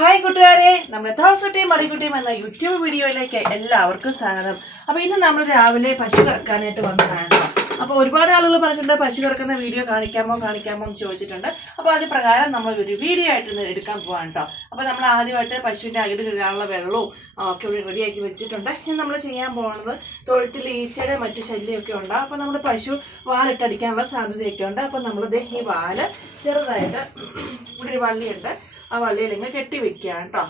Hi കൂട്ടുകാരെ. നമ്മുടെ താമസക്കുട്ടിയും മറിക്കുട്ടിയും എന്ന യൂട്യൂബ് വീഡിയോയിലേക്ക് എല്ലാവർക്കും സ്വാഗതം. അപ്പോൾ ഇന്ന് നമ്മൾ രാവിലെ പശു കറക്കാനായിട്ട് വന്നതാണ്. അപ്പോൾ ഒരുപാട് ആളുകൾ പറഞ്ഞിട്ടുണ്ട് പശു കറക്കുന്ന വീഡിയോ കാണിക്കാമോ കാണിക്കാമോ എന്ന് ചോദിച്ചിട്ടുണ്ട്. അപ്പോൾ അത് പ്രകാരം നമ്മൾ ഒരു വീഡിയോ ആയിട്ട് എടുക്കാൻ പോവാണ് കേട്ടോ അപ്പോൾ നമ്മൾ ആദ്യമായിട്ട് പശുവിന്റെ അകിട് കിടാനുള്ള വെള്ളവും ഒക്കെ ഇവിടെ റെഡിയാക്കി വെച്ചിട്ടുണ്ട്. ഇനി നമ്മൾ ചെയ്യാൻ പോകുന്നത് തൊഴുത്തിൽ ഈച്ചയുടെ മറ്റു ശല്യമൊക്കെ ഉണ്ട്. അപ്പോൾ നമ്മുടെ പശു വാലിട്ടടിക്കാനുള്ള സാധ്യതയൊക്കെ ഉണ്ട്. അപ്പോൾ നമ്മളിത് ഈ വാൽ ചെറുതായിട്ട് ഇവിടെ ഒരു വള്ളിയുണ്ട്. ആ വള്ളിയിൽ ഇങ്ങനെ കെട്ടി വെക്കുക കേട്ടോ.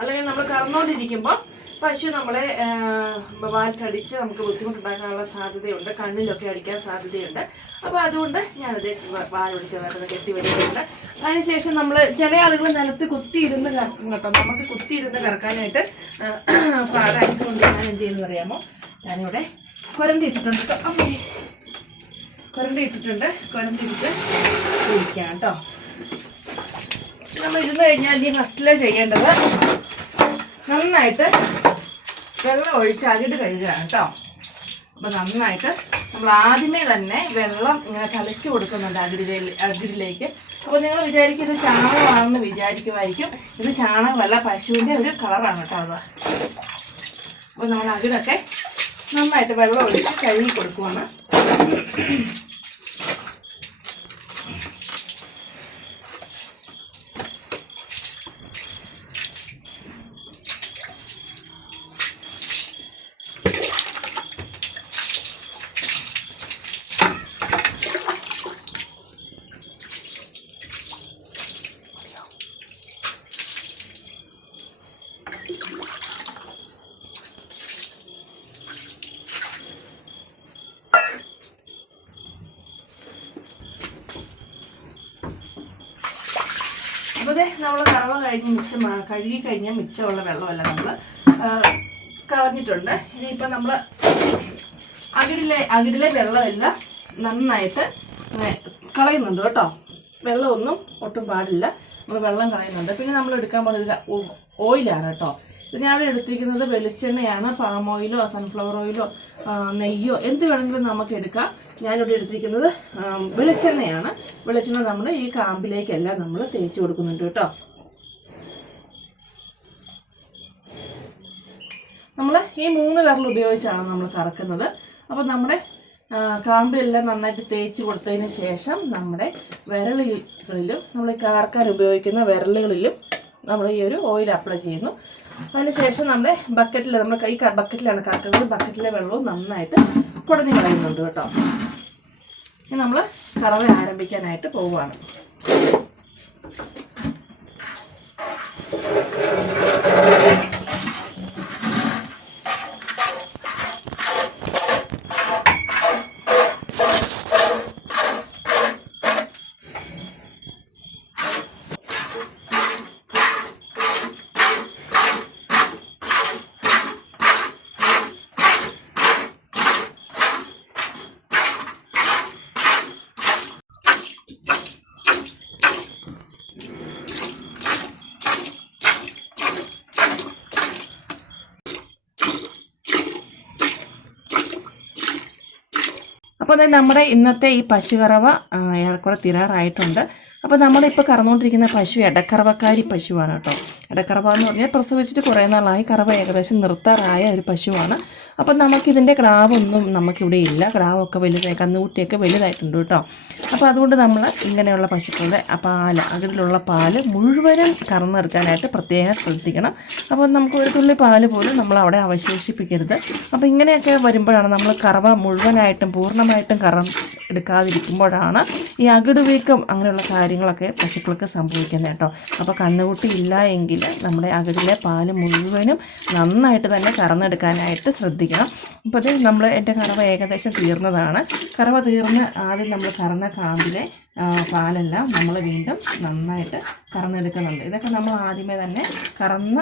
അല്ലെങ്കിൽ നമ്മൾ കറന്നുകൊണ്ടിരിക്കുമ്പോൾ പശു നമ്മളെ വാൽക്കടിച്ച് നമുക്ക് ബുദ്ധിമുട്ടുണ്ടാക്കാനുള്ള സാധ്യതയുണ്ട്. കണ്ണിലൊക്കെ അടിക്കാൻ സാധ്യതയുണ്ട്. അപ്പോൾ അതുകൊണ്ട് ഞാനത് വാലോട് ചെറുതായിട്ട് കെട്ടി വെച്ചിട്ടുണ്ട്. അതിനുശേഷം നമ്മൾ ചില ആളുകൾ നിലത്ത് കുത്തിയിരുന്ന് കറക്കും കേട്ടോ നമുക്ക് കുത്തിയിരുന്ന് കറക്കാനായിട്ട് പാടായതുകൊണ്ട് ഞാൻ എന്ത് ചെയ്യുന്നത് അറിയാമോ? ഞാനിവിടെ കുരണ്ടി ഇട്ടിട്ടുണ്ട് കേട്ടോ. അമ്മേ. കുരണ്ടി ഇട്ടിട്ടുണ്ട്. കുരണ്ടി കേട്ടോ. നമ്മൾ ഇരുന്ന് കഴിഞ്ഞാൽ ഈ ഫസ്റ്റിലെ ചെയ്യേണ്ടത് നന്നായിട്ട് വെള്ളം ഒഴിച്ച് അകിട് കഴുകുകയാണ് കേട്ടോ. അപ്പോൾ നന്നായിട്ട് നമ്മൾ ആദ്യമേ തന്നെ വെള്ളം ഇങ്ങനെ കലച്ചു കൊടുക്കുന്നുണ്ട് അകിടിലേ അകിടിലേക്ക് അപ്പോൾ നിങ്ങൾ വിചാരിക്കും ഇത് ചാണകമാണെന്ന് വിചാരിക്കുമായിരിക്കും. ഇത് ചാണകമല്ല പശുവിന്റെ ഒരു കളറാണ് കേട്ടോ അത്. അപ്പോൾ നമ്മൾ അകിടൊക്കെ നന്നായിട്ട് വെള്ളം ഒഴിച്ച് കഴുകി കൊടുക്കുവാണ്. ദേ നമ്മൾ കറവ കഴിഞ്ഞ് മിച്ചം കഴുകി കഴിഞ്ഞ മിച്ചമുള്ള വെള്ളമെല്ലാം നമ്മൾ കളഞ്ഞിട്ടുണ്ട്. ഇനിയിപ്പോൾ നമ്മൾ അകിടിലെ അകിടിലെ വെള്ളമെല്ലാം നന്നായിട്ട് കളയുന്നുണ്ട് കേട്ടോ. വെള്ളമൊന്നും ഒട്ടും പാടില്ല. നമ്മൾ വെള്ളം കളയുന്നുണ്ട്. പിന്നെ നമ്മൾ എടുക്കാൻ പോകുന്നത് ഓയിലാണ് കേട്ടോ. ഇത് ഞാൻ ഇവിടെ എടുത്തിരിക്കുന്നത് വെളിച്ചെണ്ണയാണ്. പാം ഓയിലോ സൺഫ്ലവർ ഓയിലോ നെയ്യോ എന്ത് വേണമെങ്കിലും നമുക്ക് എടുക്കാം. ഞാനിവിടെ എടുത്തിരിക്കുന്നത് വെളിച്ചെണ്ണയാണ്. വെളിച്ചെണ്ണ നമ്മൾ ഈ കാമ്പിലേക്കെല്ലാം നമ്മൾ തേച്ച് കൊടുക്കുന്നുണ്ട് കേട്ടോ. നമ്മൾ ഈ മൂന്ന് വിരൽ ഉപയോഗിച്ചാണ് നമ്മൾ കറക്കുന്നത്. അപ്പോൾ നമ്മുടെ കാമ്പിലെല്ലാം നന്നായിട്ട് തേച്ച് കൊടുത്തതിന് ശേഷം നമ്മുടെ വിരലുകളിലും നമ്മൾ കറക്കാൻ ഉപയോഗിക്കുന്ന വിരലുകളിലും നമ്മൾ ഈ ഒരു ഓയിൽ അപ്ലൈ ചെയ്യുന്നു. അതിനുശേഷം നമ്മുടെ ബക്കറ്റിൽ നമ്മൾ കൈ ബക്കറ്റിലാണ് കറക്കുന്നത്. ബക്കറ്റിലെ വെള്ളവും നന്നായിട്ട് കുടഞ്ഞു കളയുന്നുണ്ട് കേട്ടോ. ഇനി നമ്മൾ കറവ ആരംഭിക്കാനായിട്ട് പോവുകയാണ്. അപ്പോൾ നമ്മുടെ ഇന്നത്തെ ഈ പശുകറവ ഏറെക്കുറെ തിരാറായിട്ടുണ്ട്. അപ്പോൾ നമ്മളിപ്പോൾ കറന്നുകൊണ്ടിരിക്കുന്ന പശു ഇടക്കറവക്കാരി പശുവാണ് കേട്ടോ. ഇടക്കറവ എന്ന് പറഞ്ഞാൽ പ്രസവിച്ചിട്ട് കുറേ നാളായി കറവ ഏകദേശം നിർത്താറായ ഒരു പശുവാണ്. അപ്പം നമുക്കിതിന്റെ ക്രാവൊന്നും നമുക്കിവിടെ ഇല്ല. ക്രാവൊക്കെ വലുതായി കന്നുകുട്ടിയൊക്കെ വലുതായിട്ടുണ്ട് കേട്ടോ. അപ്പോൾ അതുകൊണ്ട് നമ്മൾ ഇങ്ങനെയുള്ള പശുക്കളുടെ ആ പാൽ അതിലുള്ള പാൽ മുഴുവനും കറന്നെടുക്കാനായിട്ട് പ്രത്യേകം ശ്രദ്ധിക്കണം. അപ്പോൾ നമുക്ക് ഒരു തുള്ളി പാൽ പോലും നമ്മൾ അവിടെ അവശേഷിപ്പിക്കരുത്. അപ്പോൾ ഇങ്ങനെയൊക്കെ വരുമ്പോഴാണ് നമ്മൾ കറവ മുഴുവനായിട്ടും പൂർണമായിട്ടും കറ എടുക്കാതിരിക്കുമ്പോഴാണ് ഈ അകിട് വീക്കം അങ്ങനെയുള്ള കാര്യങ്ങളൊക്കെ പശുക്കൾക്ക് സംഭവിക്കുന്നത് കേട്ടോ. അപ്പോൾ കന്നുകുട്ടി ഇല്ല എങ്കിൽ നമ്മുടെ അകിടിലെ പാൽ മുഴുവനും നന്നായിട്ട് തന്നെ കറന്നെടുക്കാനായിട്ട് ശ്രദ്ധിക്കണം. അപ്പോൾ അത് നമ്മൾ എന്റെ കറവ ഏകദേശം തീർന്നതാണ്. കറവ തീർന്ന് ആദ്യം നമ്മൾ കറന്ന കാമ്പിലെ പാലെല്ലാം നമ്മൾ വീണ്ടും നന്നായിട്ട് കറന്നെടുക്കുന്നുണ്ട്. ഇതൊക്കെ നമ്മൾ ആദ്യമേ തന്നെ കറന്ന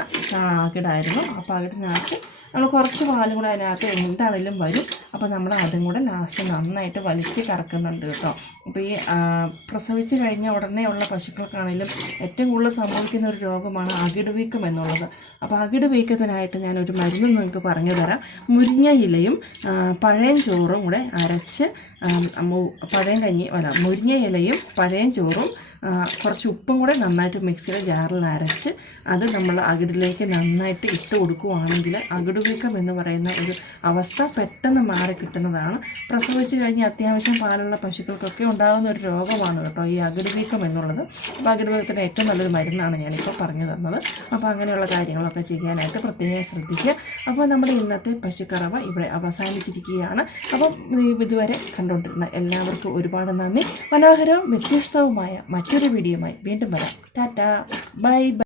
അകിടായിരുന്നു. അപ്പോൾ അകിടിനകത്ത് നമ്മൾ കുറച്ച് പാലും കൂടെ അതിനകത്ത് എന്താണെങ്കിലും വരും. അപ്പോൾ നമ്മൾ അതും കൂടെ ലാസ്റ്റ് നന്നായിട്ട് വലിച്ച് കറക്കുന്നുണ്ട് കേട്ടോ. അപ്പോൾ ഈ പ്രസവിച്ച് കഴിഞ്ഞ ഉടനെയുള്ള പശുക്കൾക്കാണെങ്കിലും ഏറ്റവും കൂടുതൽ സംഭവിക്കുന്ന ഒരു രോഗമാണ് അകിട് വീക്കം എന്നുള്ളത്. അപ്പോൾ അകിട് വീക്കത്തിനായിട്ട് ഞാനൊരു മരുന്ന് നിങ്ങൾക്ക് പറഞ്ഞു തരാം മുരിങ്ങ ഇലയും പഴയ ചോറും കൂടെ അരച്ച് പഴയം കഞ്ഞി അല്ല മുരിങ്ങ ഇലയും പഴയം ചോറും കുറച്ച് ഉപ്പും കൂടെ നന്നായിട്ട് മിക്സിയുടെ ജാറിൽ അരച്ച് അത് നമ്മൾ അകിടിലേക്ക് നന്നായിട്ട് ഇട്ട് കൊടുക്കുകയാണെങ്കിൽ അകിടുവീക്കം എന്ന് പറയുന്ന ഒരു അവസ്ഥ പെട്ടെന്ന് മാറി കിട്ടുന്നതാണ്. പ്രസവിച്ച് കഴിഞ്ഞ് അത്യാവശ്യം പാലുള്ള പശുക്കൾക്കൊക്കെ ഉണ്ടാകുന്ന ഒരു രോഗമാണ് കേട്ടോ ഈ അകിടുവീക്കം എന്നുള്ളത്. അപ്പോൾ അകിടുവീക്കത്തിന് ഏറ്റവും നല്ലൊരു മരുന്നാണ് ഞാനിപ്പോൾ പറഞ്ഞു തന്നത്. അപ്പോൾ അങ്ങനെയുള്ള കാര്യങ്ങളൊക്കെ ചെയ്യാനായിട്ട് പ്രത്യേകം ശ്രദ്ധിക്കുക. അപ്പോൾ നമ്മുടെ ഇന്നത്തെ പശുക്കറവ ഇവിടെ അവസാനിച്ചിരിക്കുകയാണ്. അപ്പം ഇതുവരെ കണ്ടുകൊണ്ടിരുന്ന എല്ലാവർക്കും ഒരുപാട് നന്ദി. മനോഹരവും വ്യത്യസ്തവുമായ മറ്റൊരു വീഡിയോയുമായി വീണ്ടും വരാം. ടാറ്റ. Bye bye.